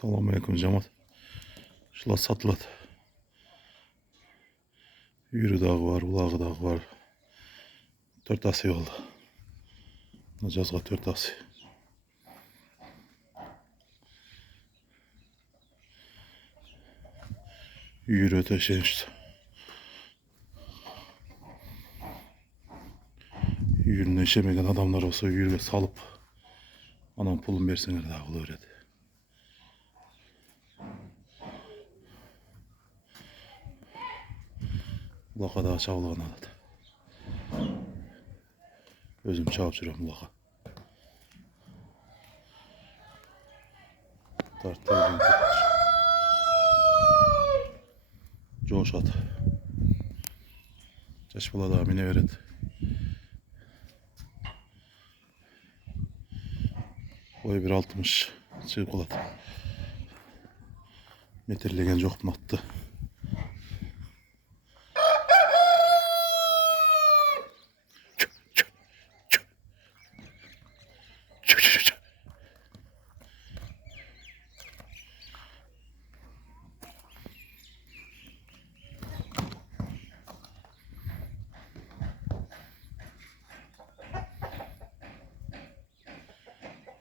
Selamünaleyküm cemaat. Şula satılat. Yürü dağı var, ulağı dağı var. 4 asi oldu. Nacazga 4 asi. Yürü öteşen işte. Yürüne işemegen adamlar olsa yürüye salıp anam pulun verseler dağı olur öğret. Ulağa dağı çavlağına aladı. Özüm çağıp sürüyorum ulağa. Tarttaydım. Coş at. Çeşbula dağı mine öğret. Boyu 1.60 çırpılat. Metrelegen çok mu attı?